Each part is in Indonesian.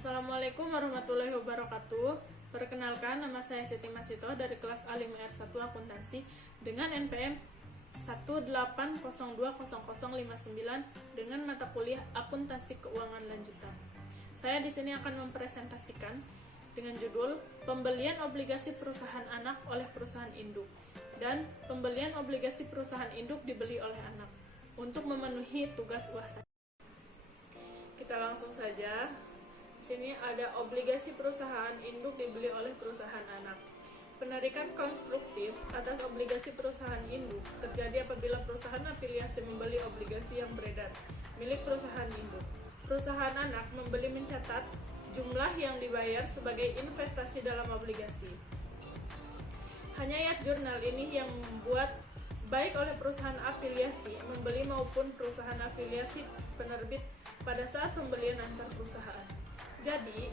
Assalamualaikum warahmatullahi wabarakatuh. Perkenalkan, nama saya Siti Masito dari kelas A5R1 Akuntansi dengan NPM 180200059 dengan mata kuliah Akuntansi Keuangan Lanjutan. Saya di sini akan mempresentasikan dengan judul Pembelian Obligasi Perusahaan Anak oleh Perusahaan Induk dan Pembelian Obligasi Perusahaan Induk dibeli oleh anak untuk memenuhi tugas usaha. Kita langsung saja. Di sini ada obligasi perusahaan induk dibeli oleh perusahaan anak. Penarikan konstruktif atas obligasi perusahaan induk terjadi apabila perusahaan afiliasi membeli obligasi yang beredar milik perusahaan induk. Perusahaan anak membeli mencatat jumlah yang dibayar sebagai investasi dalam obligasi. Hanya ayat jurnal ini yang membuat baik oleh perusahaan afiliasi membeli maupun perusahaan afiliasi penerbit pada saat pembelian antar perusahaan. Jadi,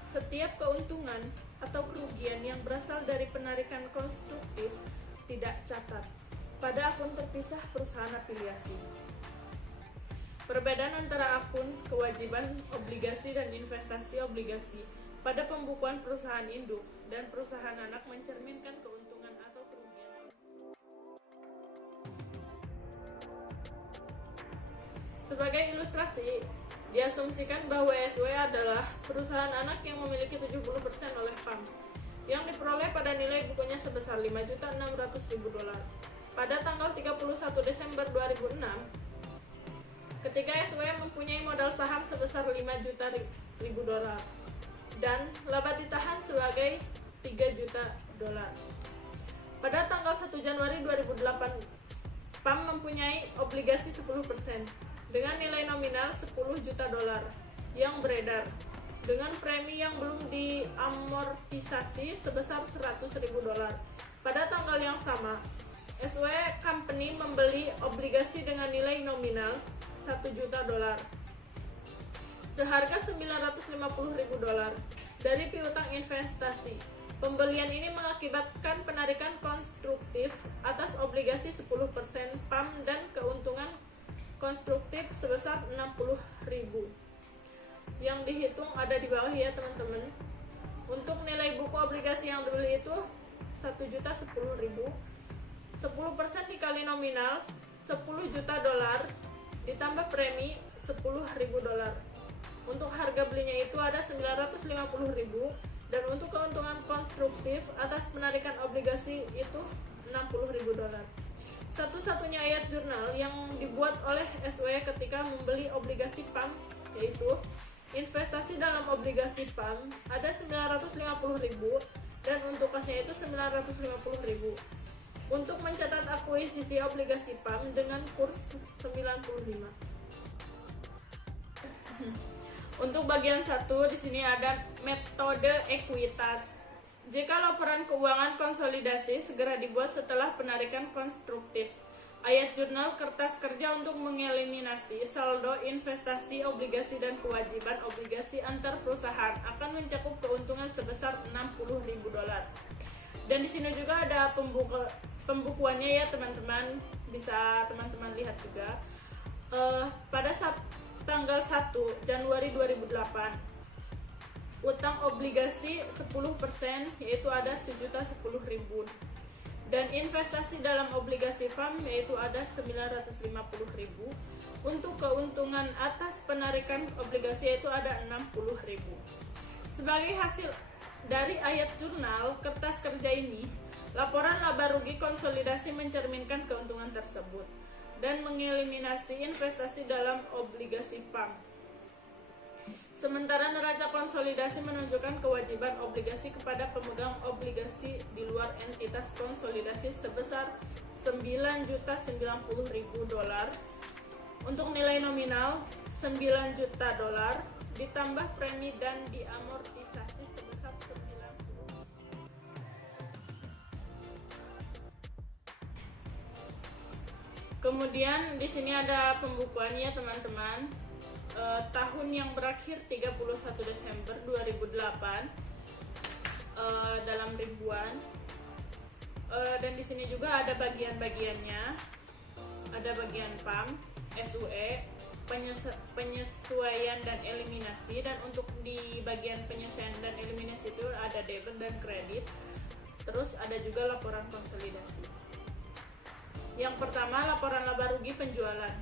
setiap keuntungan atau kerugian yang berasal dari penarikan konstruktif tidak catat pada akun terpisah perusahaan afiliasi. Perbedaan antara akun kewajiban obligasi dan investasi obligasi pada pembukuan perusahaan induk dan perusahaan anak mencerminkan keuntungan atau kerugian. Sebagai ilustrasi, diasumsikan bahwa SW adalah perusahaan anak yang memiliki 70% oleh PAM yang diperoleh pada nilai bukunya sebesar $5.600.000 pada tanggal 31 Desember 2006 ketika SW mempunyai modal saham sebesar $5 juta dan laba ditahan sebagai $3 juta. Pada tanggal 1 Januari 2008 PAM mempunyai obligasi 10% dengan nilai nominal $10 juta yang beredar dengan premi yang belum diamortisasi sebesar $100.000. Pada tanggal yang sama, SW Company membeli obligasi dengan nilai nominal $1 juta seharga $950.000 dari piutang investasi. Pembelian ini mengakibatkan penarikan konstruktif atas obligasi 10% PAM dan keuntungan konstruktif sebesar $60.000 yang dihitung ada di bawah ya teman-teman. Untuk nilai buku obligasi yang dibeli itu $1.010.000, 10% dikali nominal $10 juta ditambah premi $10.000. Untuk harga belinya itu ada $950.000 dan untuk keuntungan konstruktif atas penarikan obligasi itu $60.000. Satu-satunya ayat jurnal yang dibuat oleh SW ketika membeli obligasi PAM yaitu investasi dalam obligasi PAM ada $950.000 dan untuk kasnya itu $950.000 untuk mencatat akuisisi obligasi PAM dengan kurs 95. Untuk bagian 1 di sini ada metode ekuitas. Jika laporan keuangan konsolidasi segera dibuat setelah penarikan konstruktif, ayat jurnal kertas kerja untuk mengeliminasi saldo investasi obligasi dan kewajiban obligasi antar perusahaan akan mencakup keuntungan sebesar $60.000. Dan di sini juga ada pembukuannya ya teman-teman, bisa teman-teman lihat juga. Pada tanggal 1 Januari 2008 utang obligasi 10% yaitu ada $1.010.000 dan investasi dalam obligasi PAM yaitu ada $950.000. Untuk keuntungan atas penarikan obligasi yaitu ada $60.000. Sebagai hasil dari ayat jurnal kertas kerja ini, laporan laba rugi konsolidasi mencerminkan keuntungan tersebut dan mengeliminasi investasi dalam obligasi PAM. Sementara neraca konsolidasi menunjukkan kewajiban obligasi kepada pemegang obligasi di luar entitas konsolidasi sebesar $9.090.000 untuk nilai nominal $9 juta ditambah premi dan diamortisasi sebesar 90. Kemudian di sini ada pembukuannya teman-teman. Tahun yang berakhir 31 Desember 2008 dalam ribuan. Dan di sini juga ada bagian-bagiannya. Ada bagian PAM, SUE, penyesuaian dan eliminasi, dan untuk di bagian penyesuaian dan eliminasi itu ada debit dan kredit. Terus ada juga laporan konsolidasi. Yang pertama, laporan laba rugi penjualan.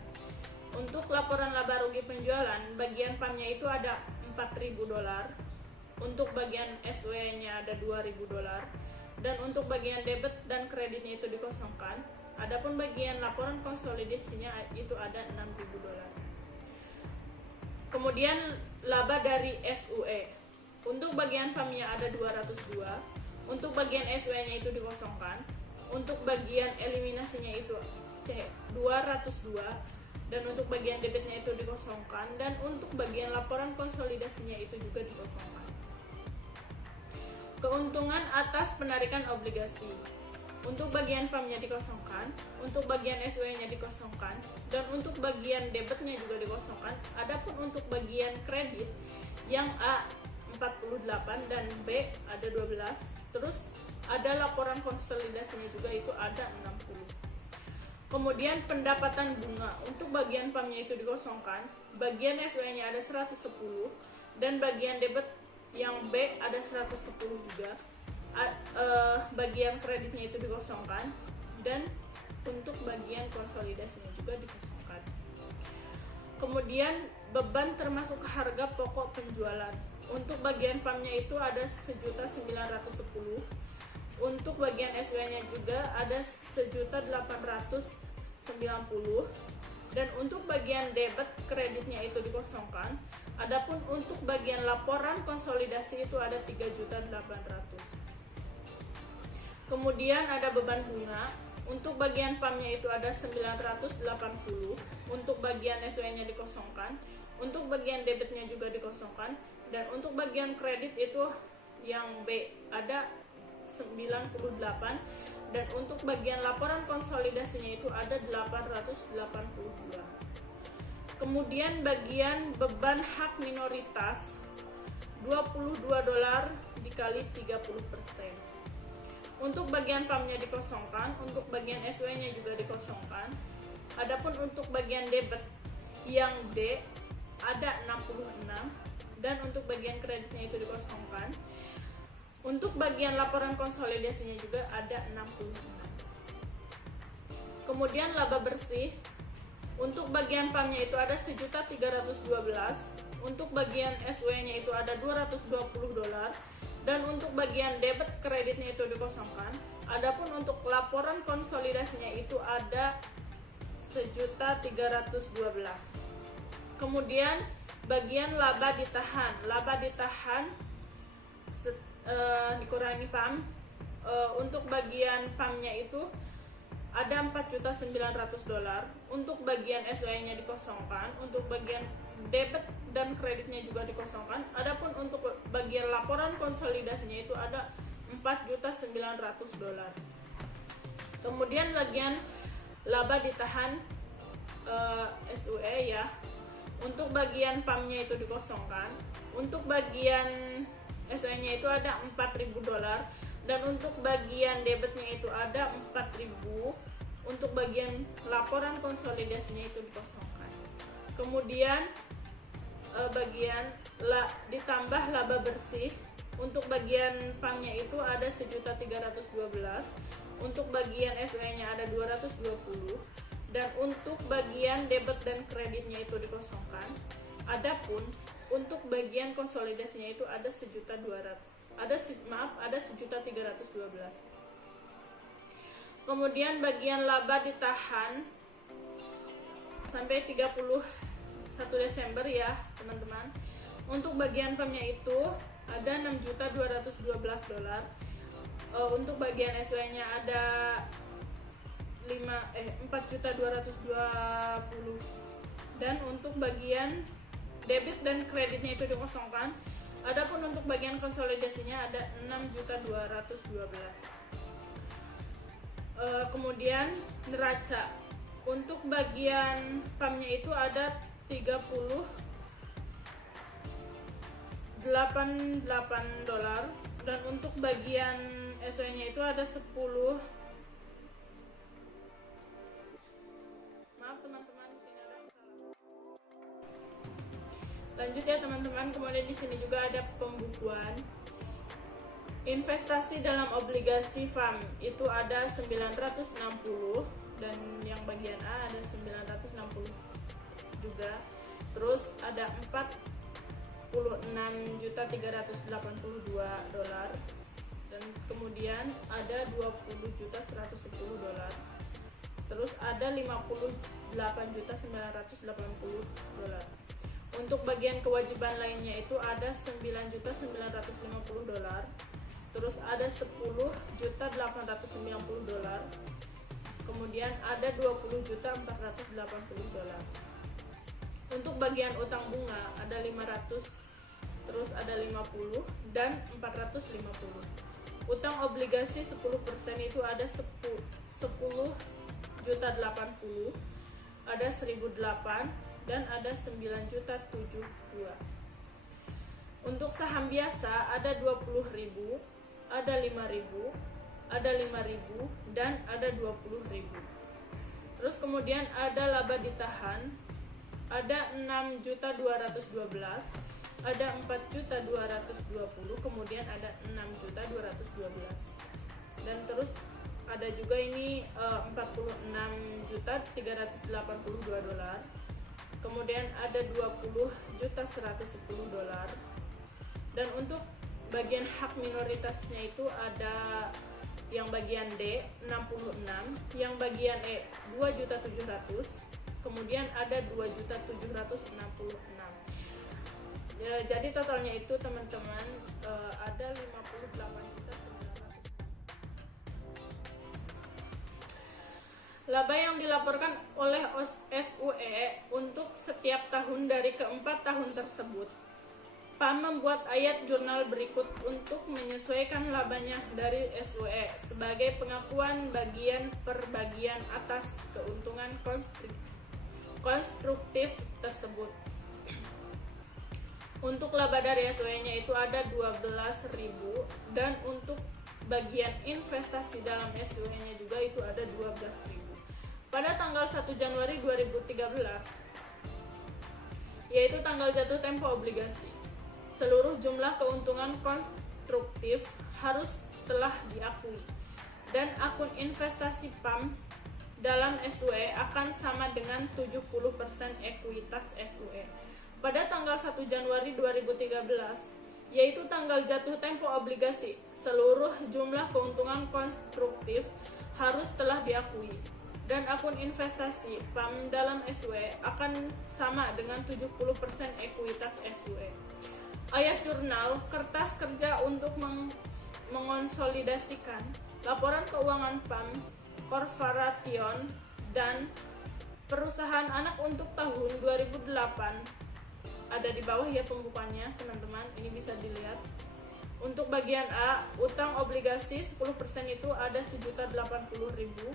Untuk laporan laba rugi penjualan, bagian PAM-nya itu ada $4.000, untuk bagian SW-nya ada $2.000, dan untuk bagian debit dan kreditnya itu dikosongkan. Adapun bagian laporan konsolidasinya itu ada $6.000. Kemudian laba dari SUE. Untuk bagian PAM-nya ada 202, untuk bagian SW-nya itu dikosongkan, untuk bagian eliminasinya itu 202, dan untuk bagian debitnya itu dikosongkan, dan untuk bagian laporan konsolidasinya itu juga dikosongkan. Keuntungan atas penarikan obligasi. Untuk bagian PAM-nya dikosongkan, untuk bagian SW-nya dikosongkan, dan untuk bagian debitnya juga dikosongkan. Adapun untuk bagian kredit yang A 48 dan B ada 12, terus ada laporan konsolidasinya juga itu ada 60. Kemudian pendapatan bunga. Untuk bagian PAM-nya itu dikosongkan, bagian SW-nya ada 110, dan bagian debit yang B ada 110 juga. Bagian kreditnya itu dikosongkan, dan untuk bagian konsolidasinya juga dikosongkan. Kemudian beban termasuk harga pokok penjualan. Untuk bagian PAM-nya itu ada 1.910, untuk bagian SW-nya juga ada 1.890, dan untuk bagian debit kreditnya itu dikosongkan. Adapun untuk bagian laporan konsolidasi itu ada 3.800. Kemudian ada beban bunga. Untuk bagian PAM-nya itu ada 980, untuk bagian SW-nya dikosongkan, untuk bagian debitnya juga dikosongkan, dan untuk bagian kredit itu yang B ada 98, dan untuk bagian laporan konsolidasinya itu ada 882. Kemudian bagian beban hak minoritas $22 dikali 30%. Untuk bagian PAM-nya dikosongkan, untuk bagian SW-nya juga dikosongkan. Adapun untuk bagian debit yang D ada 66, dan untuk bagian kreditnya itu dikosongkan. Untuk bagian laporan konsolidasinya juga ada 66. Kemudian laba bersih. Untuk bagian PAM-nya itu ada 1.312, untuk bagian SW-nya itu ada $220, dan untuk bagian debit kreditnya itu dikosongkan. Adapun untuk laporan konsolidasinya itu ada 1.312. Kemudian bagian laba ditahan. Laba ditahan dikurangi PAM. Untuk bagian PAM-nya itu ada $4.900, untuk bagian SW-nya dikosongkan, untuk bagian debit dan kreditnya juga dikosongkan. Adapun untuk bagian laporan konsolidasinya itu ada $4.900. Kemudian bagian laba ditahan SUE ya. Untuk bagian PAM-nya itu dikosongkan, untuk bagian SW-nya itu ada $4.000, dan untuk bagian debitnya itu ada 4.000, untuk bagian laporan konsolidasinya itu dikosongkan. Kemudian bagian ditambah laba bersih. Untuk bagian PAM-nya itu ada 1.312, untuk bagian SW-nya ada 220, dan untuk bagian debit dan kreditnya itu dikosongkan. Adapun untuk bagian konsolidasinya itu ada 1.312. Kemudian bagian laba ditahan sampai 31 Desember ya teman-teman. Untuk bagian PAM-nya itu ada $6.212, untuk bagian SW-nya ada 4.220, dan untuk bagian debit dan kreditnya itu dikosongkan. Adapun untuk bagian konsolidasinya ada 6.212. Kemudian neraca. Untuk bagian PAM-nya itu ada $38, dan untuk bagian SW-nya itu ada 10. Maaf teman-teman, di sini ada kesalahan. Selanjutnya teman-teman, kemudian di sini juga ada pembukuan. Investasi dalam obligasi FAM itu ada 960, dan yang bagian A ada 960 juga. Terus ada 46.382 dolar, dan kemudian ada 20.110 dolar. Terus ada 58.980 dolar. Untuk bagian kewajiban lainnya itu ada 9.950 dolar. Terus ada 10.890 dolar. Kemudian ada 20.480 dolar. Untuk bagian utang bunga ada 500, terus ada 50 dan 450. Utang obligasi 10% itu ada 10.080, ada 1.008 dan ada 9.072. Untuk saham biasa ada 20.000, ada 5.000, ada 5.000 dan ada 20.000. Terus kemudian ada laba ditahan, ada 6.212, ada 4.220, kemudian ada 6.212. Dan terus ada juga ini 46.382 dolar. Kemudian ada 20.110 dolar. Dan untuk bagian hak minoritasnya itu ada yang bagian D 66, yang bagian E 2.700, kemudian ada 2.766. Ya, jadi totalnya itu teman-teman ada 58.900. Laba yang dilaporkan oleh SUE untuk setiap tahun dari keempat tahun tersebut. PAM membuat ayat jurnal berikut untuk menyesuaikan labanya dari SUE sebagai pengakuan bagian per bagian atas keuntungan konstruktif tersebut. Untuk laba dari SUE-nya itu ada 12.000, dan untuk bagian investasi dalam SUE-nya juga itu ada 12.000. Pada tanggal 1 Januari 2013, yaitu tanggal jatuh tempo obligasi, seluruh jumlah keuntungan konstruktif harus telah diakui, dan akun investasi PAM dalam SUE akan sama dengan 70% ekuitas SUE. Pada tanggal 1 Januari 2013, yaitu tanggal jatuh tempo obligasi, seluruh jumlah keuntungan konstruktif harus telah diakui, dan akun investasi PAM dalam SUE akan sama dengan 70% ekuitas SUE. Ayat jurnal kertas kerja untuk mengonsolidasikan laporan keuangan PAM, Corporation, dan perusahaan anak untuk tahun 2008 ada di bawah ya pembukaannya teman-teman, ini bisa dilihat. Untuk bagian A, utang obligasi 10% itu ada 1.080.000,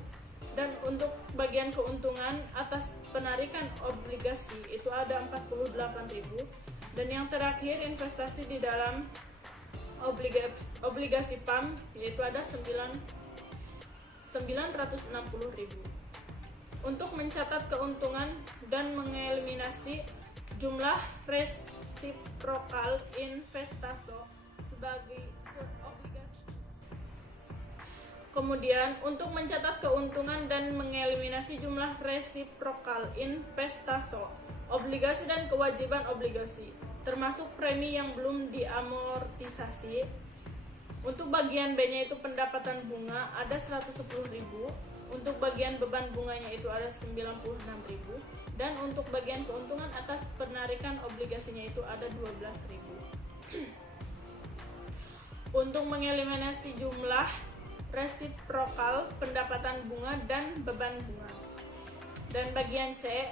dan untuk bagian keuntungan atas penarikan obligasi itu ada 48.000, dan yang terakhir investasi di dalam obligasi PAM yaitu ada 960.000. Untuk mencatat keuntungan dan mengeliminasi jumlah resiprokal investaso sebagai obligasi. Kemudian untuk mencatat keuntungan dan mengeliminasi jumlah resiprokal investaso, obligasi dan kewajiban obligasi, termasuk premi yang belum diamortisasi. Untuk bagian B-nya itu pendapatan bunga ada 110.000, untuk bagian beban bunganya itu ada 96.000, dan untuk bagian keuntungan atas penarikan obligasinya itu ada 12.000. Untuk mengeliminasi jumlah resiprokal pendapatan bunga dan beban bunga. Dan bagian C,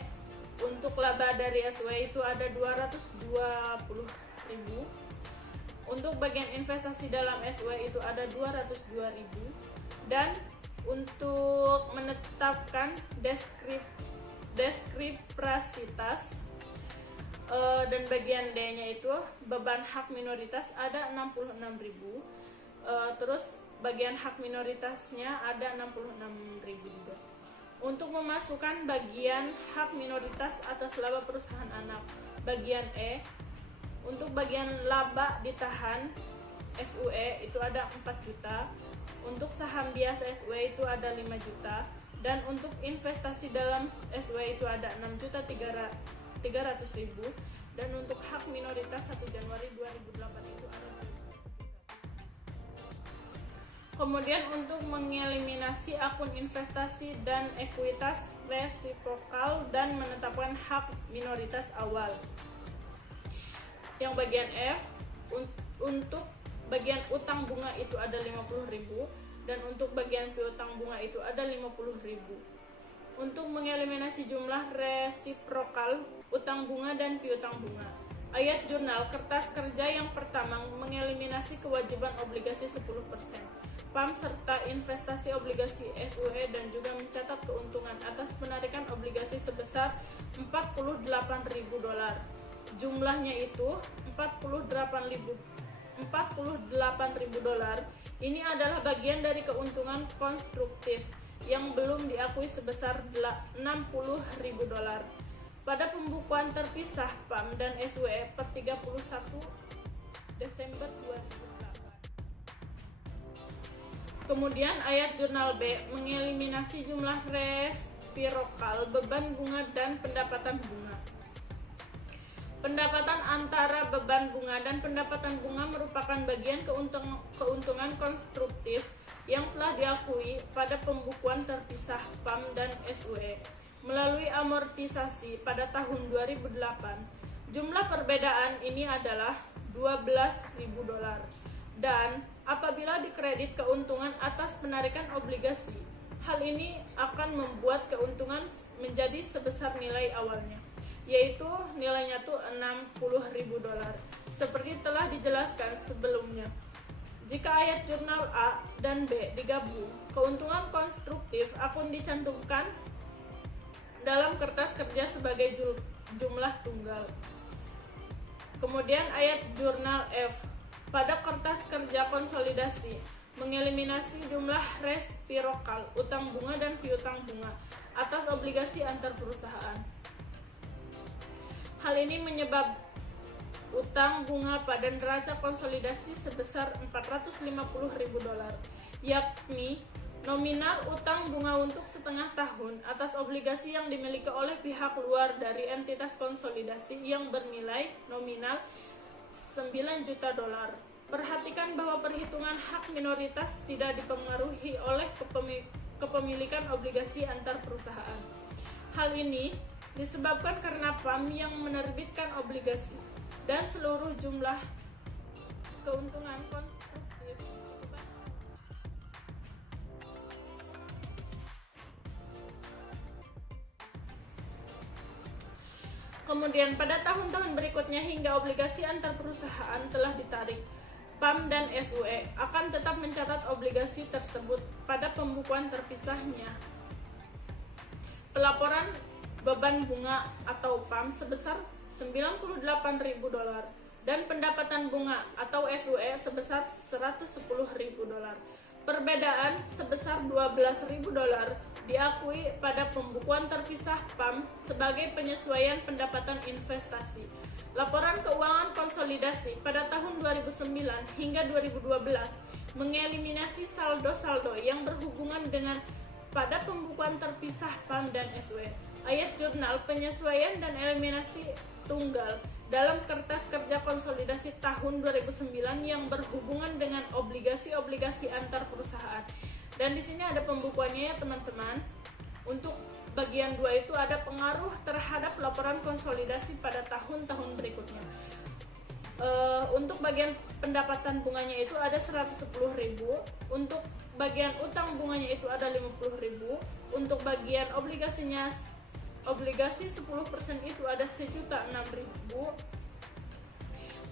untuk laba dari SUE itu ada 220.000. Untuk bagian investasi dalam SUE itu ada 202.000. Dan untuk menetapkan deskripsitas dan bagian D-nya itu beban hak minoritas ada 66.000. Terus bagian hak minoritasnya ada 66.000 juga. Untuk memasukkan bagian hak minoritas atas laba perusahaan anak, bagian E, Untuk bagian laba ditahan SUE itu ada 4 juta, untuk saham biasa SUE itu ada 5 juta, dan untuk investasi dalam SUE itu ada 6.300.000, dan untuk hak minoritas 1 Januari 2008 itu ada 2 juta. Kemudian untuk mengeliminasi akun investasi dan ekuitas resiprokal dan menetapkan hak minoritas awal. Yang bagian F, untuk bagian utang bunga itu ada 50.000, dan untuk bagian piutang bunga itu ada 50.000. Untuk mengeliminasi jumlah resiprokal utang bunga dan piutang bunga. Ayat jurnal kertas kerja yang pertama mengeliminasi kewajiban obligasi 10%, PAM serta investasi obligasi SUE, dan juga mencatat keuntungan atas penarikan obligasi sebesar $48.000. Jumlahnya itu $48.000. Ini adalah bagian dari keuntungan konstruktif yang belum diakui sebesar $60.000 pada pembukuan terpisah PAM dan SUE per 31 Desember 2008. Kemudian ayat jurnal B mengeliminasi jumlah resiprokal, beban bunga, dan pendapatan bunga. Pendapatan antara beban bunga dan pendapatan bunga merupakan bagian keuntungan konstruktif yang telah diakui pada pembukuan terpisah PAM dan SUE melalui amortisasi pada tahun 2008. Jumlah perbedaan ini adalah $12.000, dan apabila dikredit keuntungan atas penarikan obligasi, hal ini akan membuat keuntungan menjadi sebesar nilai awalnya, yaitu nilainya tuh $60.000 seperti telah dijelaskan sebelumnya. Jika ayat jurnal A dan B digabung, keuntungan konstruktif akan dicantumkan dalam kertas kerja sebagai jumlah tunggal. Kemudian ayat jurnal F pada kertas kerja konsolidasi mengeliminasi jumlah resiprokal, utang bunga dan piutang bunga atas obligasi antar perusahaan. Hal ini menyebab utang bunga pada neraca konsolidasi sebesar $450.000, yakni nominal utang bunga untuk setengah tahun atas obligasi yang dimiliki oleh pihak luar dari entitas konsolidasi yang bernilai nominal $9 juta. Perhatikan bahwa perhitungan hak minoritas tidak dipengaruhi oleh kepemilikan obligasi antar perusahaan. Hal ini disebabkan karena PAM yang menerbitkan obligasi dan seluruh jumlah keuntungan konstruktif. Kemudian pada tahun-tahun berikutnya hingga obligasi antar perusahaan telah ditarik, PAM dan SUE akan tetap mencatat obligasi tersebut pada pembukuan terpisahnya. Pelaporan beban bunga atau PAM sebesar $98.000 dan pendapatan bunga atau SUE sebesar $110.000. Perbedaan sebesar $12.000 diakui pada pembukuan terpisah PAM sebagai penyesuaian pendapatan investasi. Laporan keuangan konsolidasi pada tahun 2009 hingga 2012 mengeliminasi saldo-saldo yang berhubungan dengan pada pembukuan terpisah PAM dan SUE. Ayat jurnal penyesuaian dan eliminasi tunggal dalam kertas kerja konsolidasi tahun 2009 yang berhubungan dengan obligasi-obligasi antar perusahaan. Dan di sini ada pembukuannya ya teman-teman. Untuk bagian 2 itu ada pengaruh terhadap laporan konsolidasi pada tahun-tahun berikutnya. Untuk bagian pendapatan bunganya itu ada $110.000, untuk bagian utang bunganya itu ada $50.000, untuk bagian obligasi 10% itu ada $1.006.000,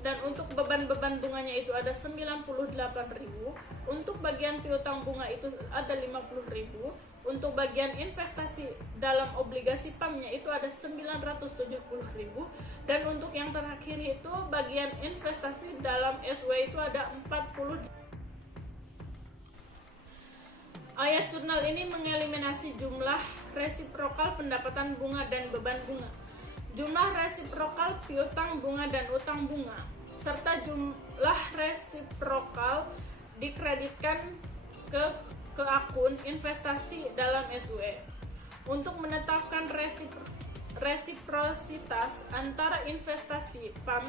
dan untuk beban-beban bunganya itu ada $98.000, untuk bagian piutang bunga itu ada $50.000, untuk bagian investasi dalam obligasi PAM-nya itu ada $970.000, dan untuk yang terakhir itu bagian investasi dalam SUE itu ada $40. Ayat jurnal ini mengeliminasi jumlah resiprokal pendapatan bunga dan beban bunga, jumlah resiprokal piutang bunga dan utang bunga, serta jumlah resiprokal dikreditkan ke akun investasi dalam SUE. Untuk menetapkan resiprositas antara investasi PAM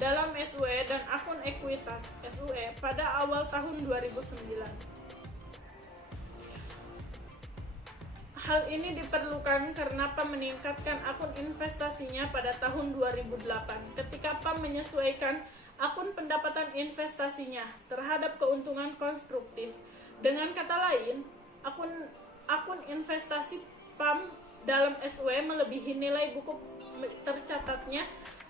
dalam SUE dan akun ekuitas SUE pada awal tahun 2009. Hal ini diperlukan karena PAM meningkatkan akun investasinya pada tahun 2008 ketika PAM menyesuaikan akun pendapatan investasinya terhadap keuntungan konstruktif. Dengan kata lain, akun investasi PAM dalam SUE melebihi nilai buku tercatatnya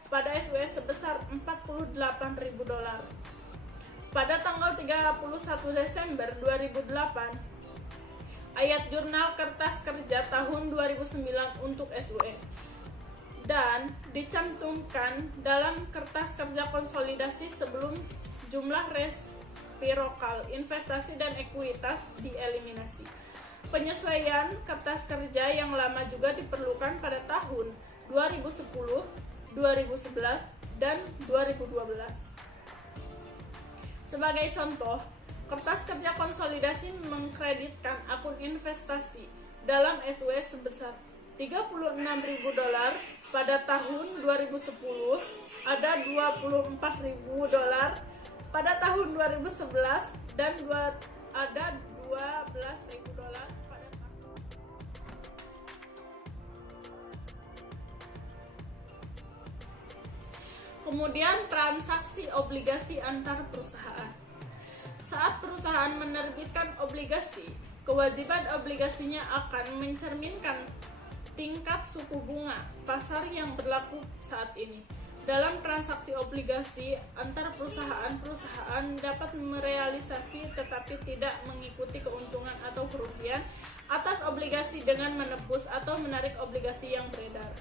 pada SUE sebesar $48.000. Pada tanggal 31 Desember 2008, ayat jurnal kertas kerja tahun 2009 untuk SUE dan dicantumkan dalam kertas kerja konsolidasi sebelum jumlah resiprokal investasi dan ekuitas dieliminasi. Penyesuaian kertas kerja yang lama juga diperlukan pada tahun 2010, 2011, dan 2012. Sebagai contoh, kertas kerja konsolidasi mengkreditkan akun investasi dalam SUE sebesar $36.000 pada tahun 2010, ada $24.000 pada tahun 2011, dan ada $12.000 pada tahun. Kemudian transaksi obligasi antar perusahaan. Saat perusahaan menerbitkan obligasi, kewajiban obligasinya akan mencerminkan tingkat suku bunga pasar yang berlaku saat ini. Dalam transaksi obligasi antar perusahaan dapat merealisasi tetapi tidak mengikuti keuntungan atau kerugian atas obligasi dengan menebus atau menarik obligasi yang beredar.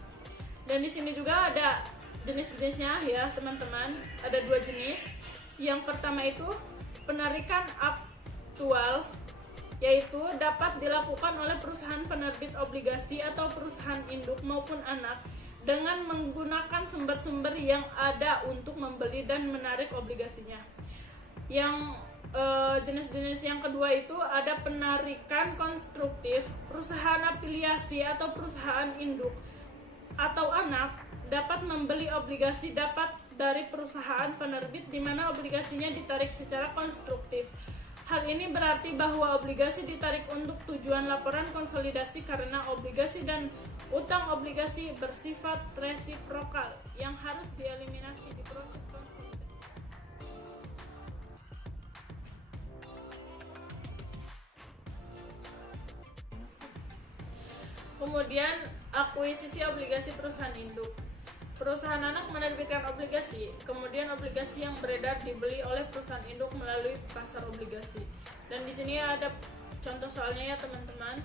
Dan di sini juga ada jenis-jenisnya ya teman-teman. Ada 2 jenis. Yang pertama itu penarikan aktual, yaitu dapat dilakukan oleh perusahaan penerbit obligasi atau perusahaan induk maupun anak dengan menggunakan sumber-sumber yang ada untuk membeli dan menarik obligasinya. Yang jenis-jenis yang kedua itu ada penarikan konstruktif. Perusahaan afiliasi atau perusahaan induk atau anak dapat membeli obligasi dari perusahaan penerbit di mana obligasinya ditarik secara konstruktif. Hal ini berarti bahwa obligasi ditarik untuk tujuan laporan konsolidasi karena obligasi dan utang obligasi bersifat resiprokal yang harus dieliminasi di proses konsolidasi. Kemudian akuisisi obligasi perusahaan induk. Perusahaan anak menerbitkan obligasi, kemudian obligasi yang beredar dibeli oleh perusahaan induk melalui pasar obligasi. Dan di sini ada contoh soalnya ya teman-teman.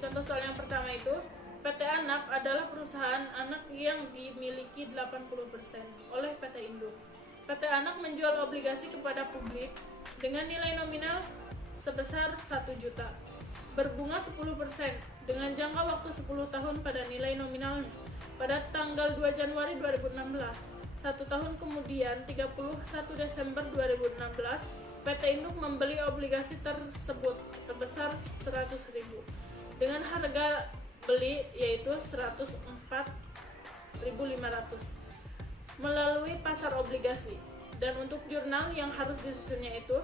Contoh soal yang pertama itu, PT Anak adalah perusahaan anak yang dimiliki 80% oleh PT Induk. PT Anak menjual obligasi kepada publik dengan nilai nominal sebesar 1 juta, berbunga 10% dengan jangka waktu 10 tahun pada nilai nominalnya. Pada tanggal 2 Januari 2016, 1 tahun kemudian 31 Desember 2016, PT Induk membeli obligasi tersebut sebesar 100.000 dengan harga beli yaitu 104.500 melalui pasar obligasi. Dan untuk jurnal yang harus disusunnya itu,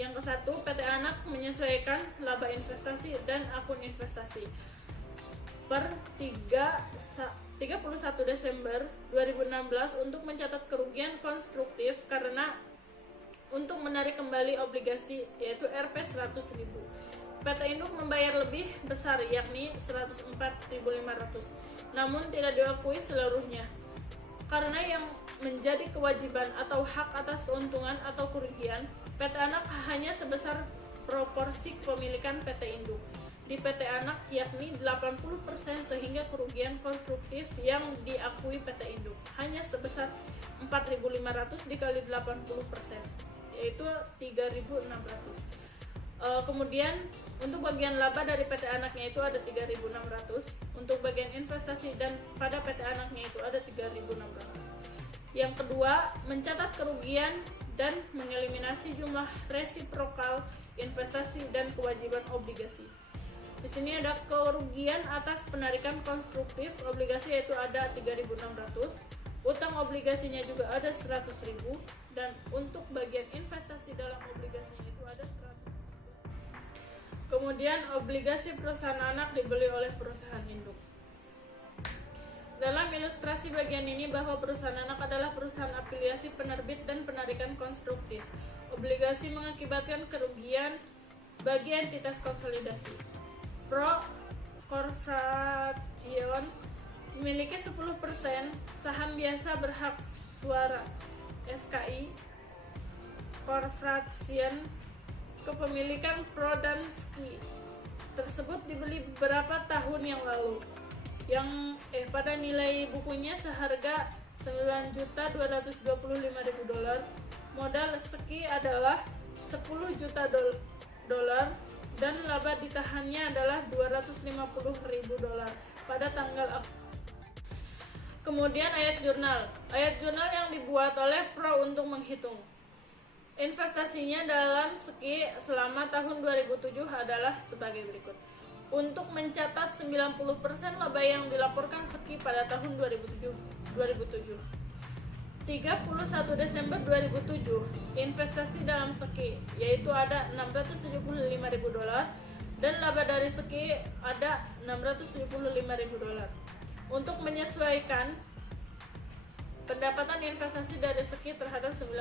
yang ke-1, PT Anak menyesuaikan laba investasi dan akun investasi per 31 Desember 2016 untuk mencatat kerugian konstruktif karena untuk menarik kembali obligasi yaitu Rp 100.000. PT Induk membayar lebih besar yakni 104.500, namun tidak diakui seluruhnya. Karena yang menjadi kewajiban atau hak atas keuntungan atau kerugian PT Anak hanya sebesar proporsi kepemilikan PT Induk di PT Anak yakni 80%, sehingga kerugian konstruktif yang diakui PT Induk hanya sebesar 4.500 dikali 80%, yaitu 3.600. Kemudian untuk bagian laba dari PT Anaknya itu ada 3.600, untuk bagian investasi dan pada PT Anaknya itu ada 3.600. Yang kedua, mencatat kerugian dan mengeliminasi jumlah resiprokal investasi dan kewajiban obligasi. Di sini ada kerugian atas penarikan konstruktif obligasi, yaitu ada 3.600, utang obligasinya juga ada 100.000, dan untuk bagian investasi dalam obligasinya itu ada 100. Kemudian obligasi perusahaan anak dibeli oleh perusahaan induk. Dalam ilustrasi bagian ini bahwa perusahaan anak adalah perusahaan afiliasi penerbit dan penarikan konstruktif. Obligasi mengakibatkan kerugian bagi entitas konsolidasi. Pro Corporation memiliki 10% saham biasa berhak suara. SKI Corporation kepemilikan Pro dan SKI tersebut dibeli beberapa tahun yang lalu, yang pada nilai bukunya seharga $9.225.000. Modal SKI adalah $10 juta dan laba ditahannya adalah $250.000 pada tanggal. Kemudian ayat jurnal yang dibuat oleh Pro untuk menghitung investasinya dalam SKI selama tahun 2007 adalah sebagai berikut. Untuk mencatat 90% laba yang dilaporkan SKI pada tahun 2007. 31 Desember 2007, investasi dalam SKI yaitu ada $675.000 dan laba dari SKI ada $675.000. Untuk menyesuaikan pendapatan investasi dari SKI terhadap 90%.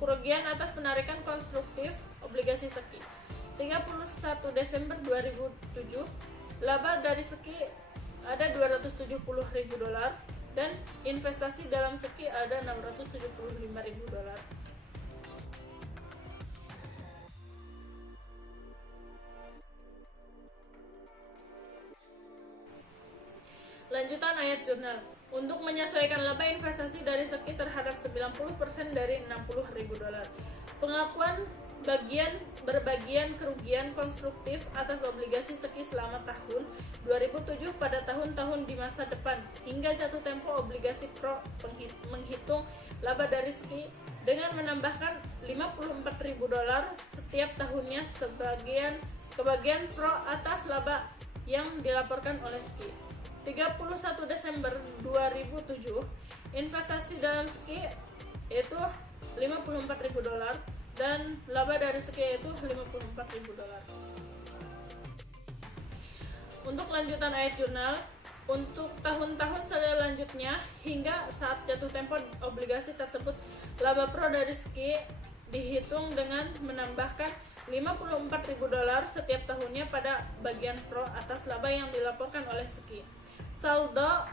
Kerugian atas penarikan konstruktif obligasi SKI. 31 Desember 2007, laba dari SKI ada $270.000 dan investasi dalam SKI ada $675.000. Lanjutan ayat jurnal. Untuk menyesuaikan laba investasi dari SKI terhadap 90% dari $60.000. Pengakuan berbagian kerugian konstruktif atas obligasi SKI selama tahun 2007 pada tahun-tahun di masa depan hingga jatuh tempo obligasi Pro menghitung laba dari SKI dengan menambahkan $54.000 setiap tahunnya kebagian Pro atas laba yang dilaporkan oleh SKI. 31 Desember 2007, investasi dalam SKI yaitu $54.000 dan laba dari SKI yaitu $54.000. Untuk lanjutan ayat jurnal, untuk tahun-tahun selanjutnya hingga saat jatuh tempo obligasi tersebut, laba Pro dari SKI dihitung dengan menambahkan $54.000 setiap tahunnya pada bagian Pro atas laba yang dilaporkan oleh SKI. Saldo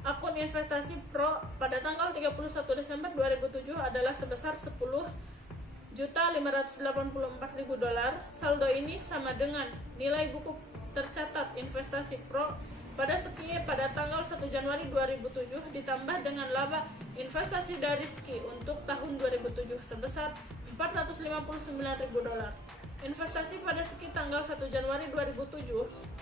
akun investasi Pro pada tanggal 31 Desember 2007 adalah sebesar $10.584.000. Saldo ini sama dengan nilai buku tercatat investasi Pro pada SKI pada tanggal 1 Januari 2007 ditambah dengan laba investasi dari SKI untuk tahun 2007 sebesar $459.000. Investasi pada SKI tanggal 1 Januari 2007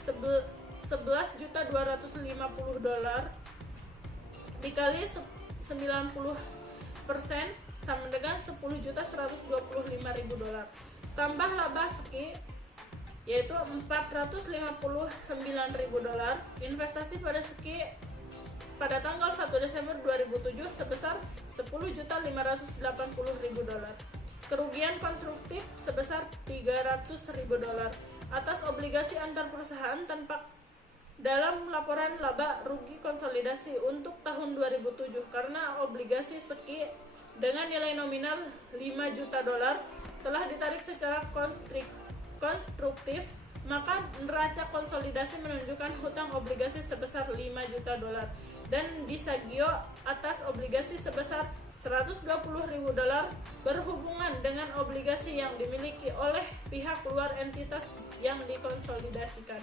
$11.250.000 dikali 90% sama dengan $10.125.000 tambah laba SKI yaitu $459.000. Investasi pada SKI pada tanggal 1 Desember 2007 sebesar $10.580.000. Kerugian konstruktif sebesar $300.000 atas obligasi antar perusahaan tanpa dalam laporan laba rugi konsolidasi untuk tahun 2007 karena obligasi SKI dengan nilai nominal $5 juta telah ditarik secara konstruktif, maka neraca konsolidasi menunjukkan hutang obligasi sebesar $5 juta dan disagio atas obligasi sebesar $120.000 berhubungan dengan obligasi yang dimiliki oleh pihak luar entitas yang dikonsolidasikan.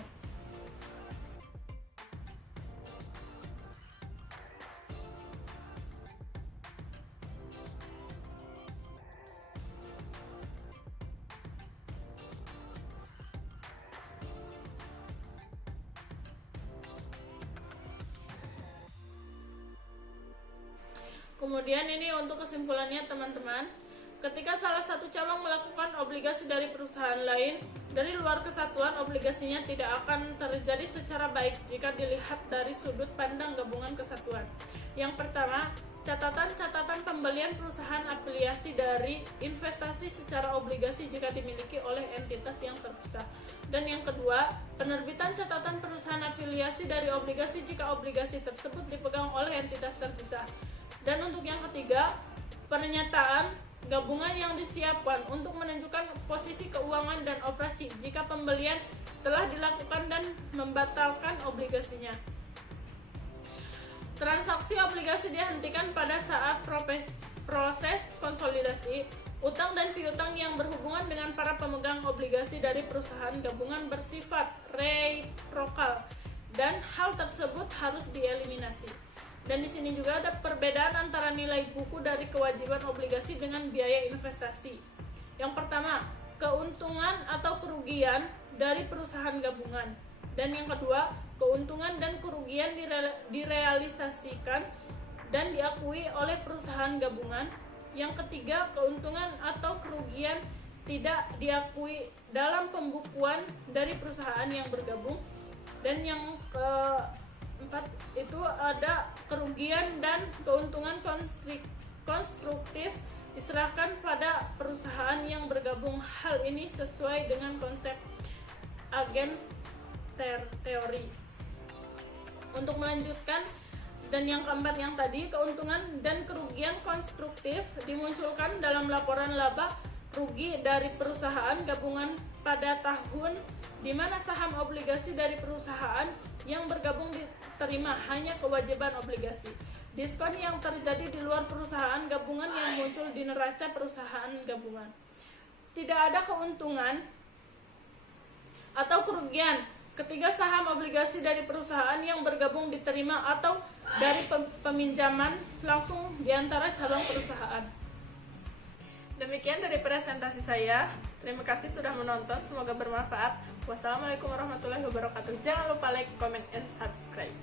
Kemudian ini untuk kesimpulannya teman-teman. Ketika salah satu cabang melakukan obligasi dari perusahaan lain dari luar kesatuan, obligasinya tidak akan terjadi secara baik jika dilihat dari sudut pandang gabungan kesatuan. Yang pertama, catatan-catatan pembelian perusahaan afiliasi dari investasi secara obligasi jika dimiliki oleh entitas yang terpisah. Dan yang kedua, penerbitan catatan perusahaan afiliasi dari obligasi jika obligasi tersebut dipegang oleh entitas terpisah. Dan untuk yang ketiga, pernyataan gabungan yang disiapkan untuk menunjukkan posisi keuangan dan operasi jika pembelian telah dilakukan dan membatalkan obligasinya. Transaksi obligasi dihentikan pada saat proses konsolidasi. Utang dan piutang yang berhubungan dengan para pemegang obligasi dari perusahaan gabungan bersifat reciprocal dan hal tersebut harus dieliminasi. Dan di sini juga ada perbedaan antara nilai buku dari kewajiban obligasi dengan biaya investasi. Yang pertama, keuntungan atau kerugian dari perusahaan gabungan. Dan yang kedua, keuntungan dan kerugian direalisasikan dan diakui oleh perusahaan gabungan. Yang ketiga, keuntungan atau kerugian tidak diakui dalam pembukuan dari perusahaan yang bergabung. Dan yang keempat itu ada kerugian dan keuntungan konstruktif diserahkan pada perusahaan yang bergabung. Hal ini sesuai dengan konsep agens teori. Untuk melanjutkan, dan yang keempat yang tadi, keuntungan dan kerugian konstruktif dimunculkan dalam laporan laba rugi dari perusahaan gabungan pada tahun di mana saham obligasi dari perusahaan yang bergabung diterima hanya kewajiban obligasi. Diskon yang terjadi di luar perusahaan gabungan yang muncul di neraca perusahaan gabungan. Tidak ada keuntungan atau kerugian ketika saham obligasi dari perusahaan yang bergabung diterima atau dari peminjaman langsung di antara cabang perusahaan. Demikian dari presentasi saya. Terima kasih sudah menonton, semoga bermanfaat. Wassalamualaikum warahmatullahi wabarakatuh. Jangan lupa like, comment, and subscribe.